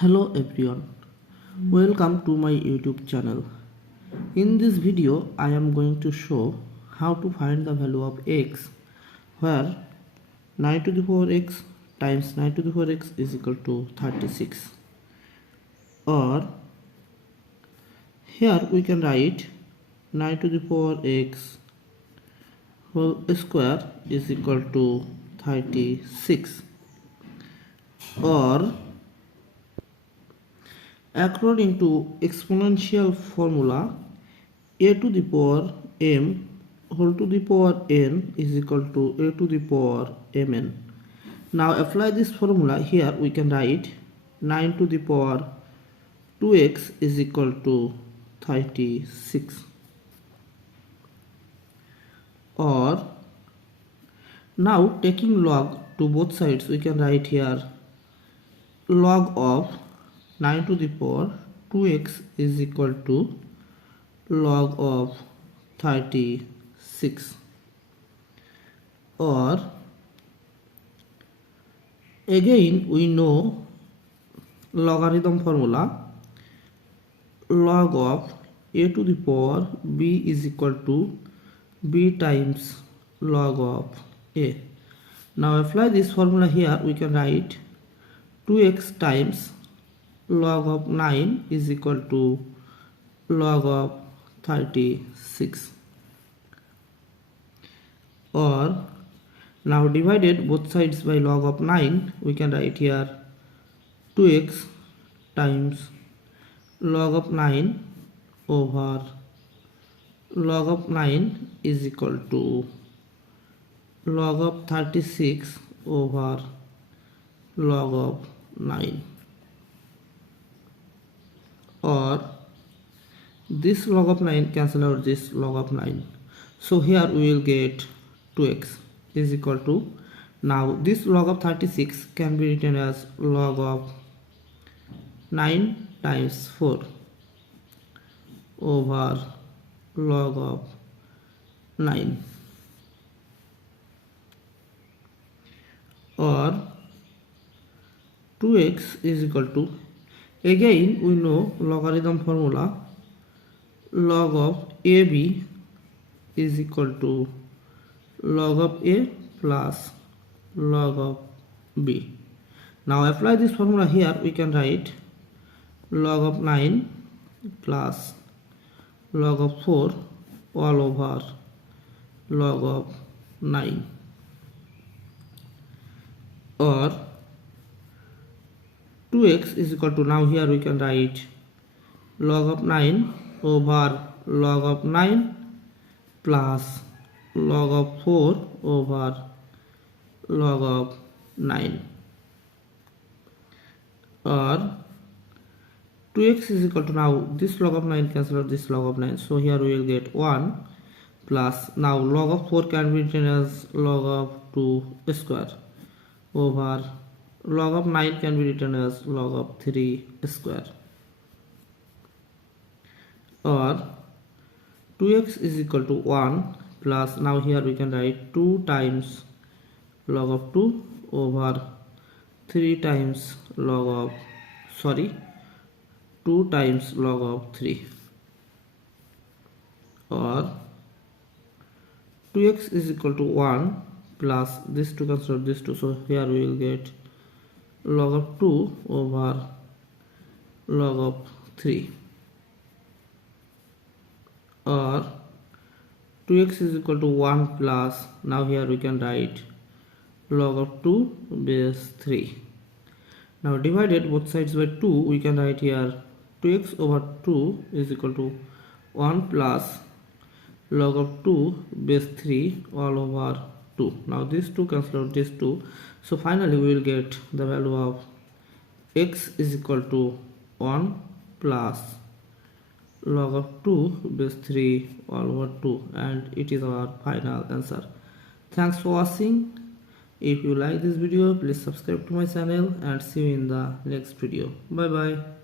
Hello everyone, welcome to my YouTube channel. In this video I am going to show how to find the value of x where 9 to the power x times 9 to the power x is equal to 36, or here we can write 9 to the power x whole square is equal to 36, or according to exponential formula, a to the power m whole to the power n is equal to a to the power mn. Now apply this formula. Here we can write 9 to the power 2x is equal to 36, or now taking log to both sides, we can write here log of 9 to the power 2x is equal to log of 36, or again we know logarithm formula, log of a to the power b is equal to b times log of a. Now apply this formula. Here we can write 2x times log of 9 is equal to log of 36, or now divided both sides by log of 9, we can write here 2x times log of 9 over log of 9 is equal to log of 36 over log of 9, or this log of 9 cancel out this log of 9, so here we will get 2x is equal to, now this log of 36 can be written as log of 9 times 4 over log of 9, or 2x is equal to, again we know logarithm formula, log of ab is equal to log of a plus log of b. Now apply this formula. Here we can write log of 9 plus log of 4 all over log of 9, or 2x is equal to, now here we can write log of 9 over log of 9 plus log of 4 over log of 9, or 2x is equal to, now this log of 9 cancel out this log of 9, so here we will get 1 plus, now log of 4 can be written as log of 2 square over log of 9 can be written as log of 3 square, or 2x is equal to 1 plus, now here we can write 2 times log of 2 over 3 times log of 2 times log of 3, or 2x is equal to 1 plus this 2 cancel out this 2, so here we will get log of 2 over log of 3, or 2x is equal to 1 plus, now here we can write log of 2 base 3. Now divided both sides by 2, we can write here 2x over 2 is equal to 1 plus log of 2 base 3 all over 2. Now this 2 cancel out this 2, so finally we will get the value of x is equal to 1 plus log of 2 base 3 all over 2, and it is our final answer. Thanks for watching. If you like this video, please subscribe to my channel and see you in the next video. Bye bye.